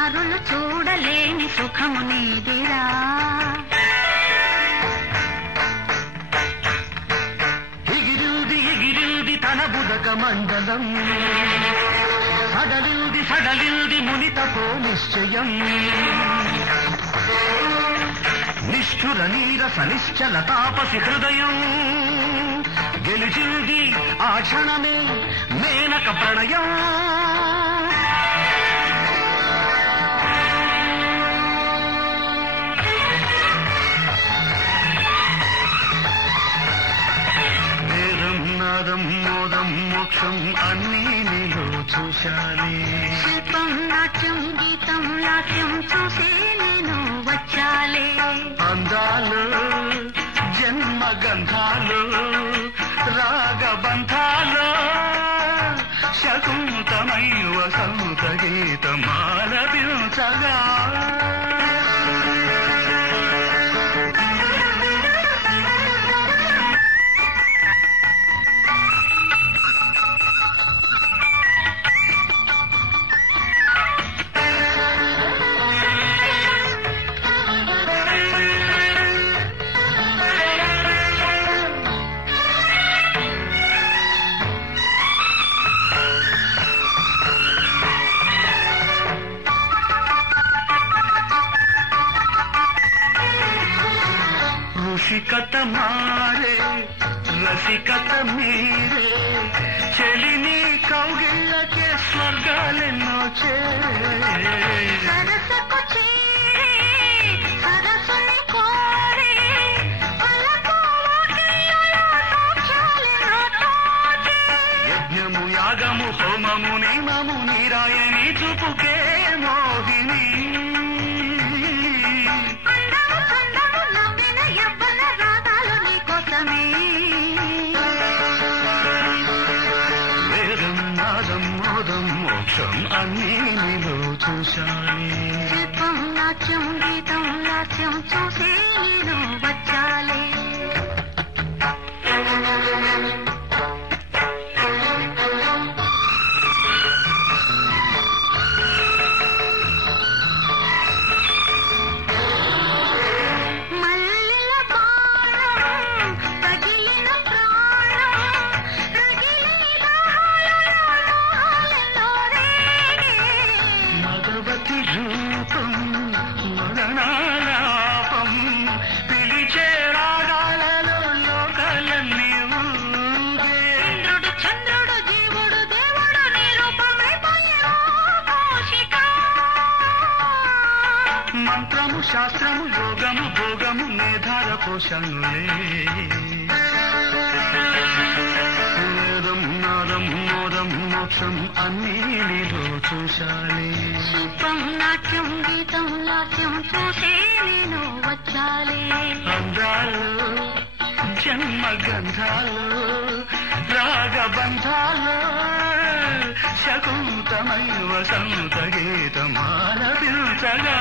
నరులు చూడలేని సుఖము నీదిరా. ఎగిరింది తన బుదక మండలం, సడలింది మునితపో నిశ్చయం. నిష్ఠుర నీరస నిశ్చల తాపసి హృదయం, గెలిచింది ఆ క్షణమే మేనక ప్రణయం. వేదం నాదం మోదం మోక్షం అన్నీ నీలో చూశాలి. శిల్పం నాట్యం గీతం లాస్యం చూసే నేను వచ్చాలే. అందాలు జన్మ గంధాలు రాగబంధాలు శకుంతమై వసంత గీతమాలపించగా. రుషికత మారే రసికత మీరే, చెలిని కౌగిళ్ళకే స్వర్గాలెన్నో సరసకు చేరే సరసుని కోరే పలకు వాకిళ్ళలో సాక్ష్యాలెన్నో తోచే. యజ్ఞము యాగము హోమము నియమము నీరాయని చూపుకే మోహిని. వేదం నాదం మోదం మోక్షం అన్నీ నీలో చూశాలి. శిల్పం నాట్యం గీతం లాస్యం చూసే నేను వచ్చాలే. రూపం మరణాలాపం పిలిచే రాగాలలో లోకాలన్నీ ఊగే. ఇంద్రుడు చంద్రుడు జీవుడు దేవుడు నీ రూపమైపోయే పోషిక. మంత్రము శాస్త్రము యోగము భోగము మేధార పోషణులే. వేదం నాదం మోదం మోక్షం అన్నీ నీలో చూశాలి. శిల్పం నాట్యం గీతం లాస్యం చూసే నేను వచ్చాలే. అందాలు జన్మ గంధాలు రాగబంధాలు శకుంతమై వసంత గీతమాలపించగా.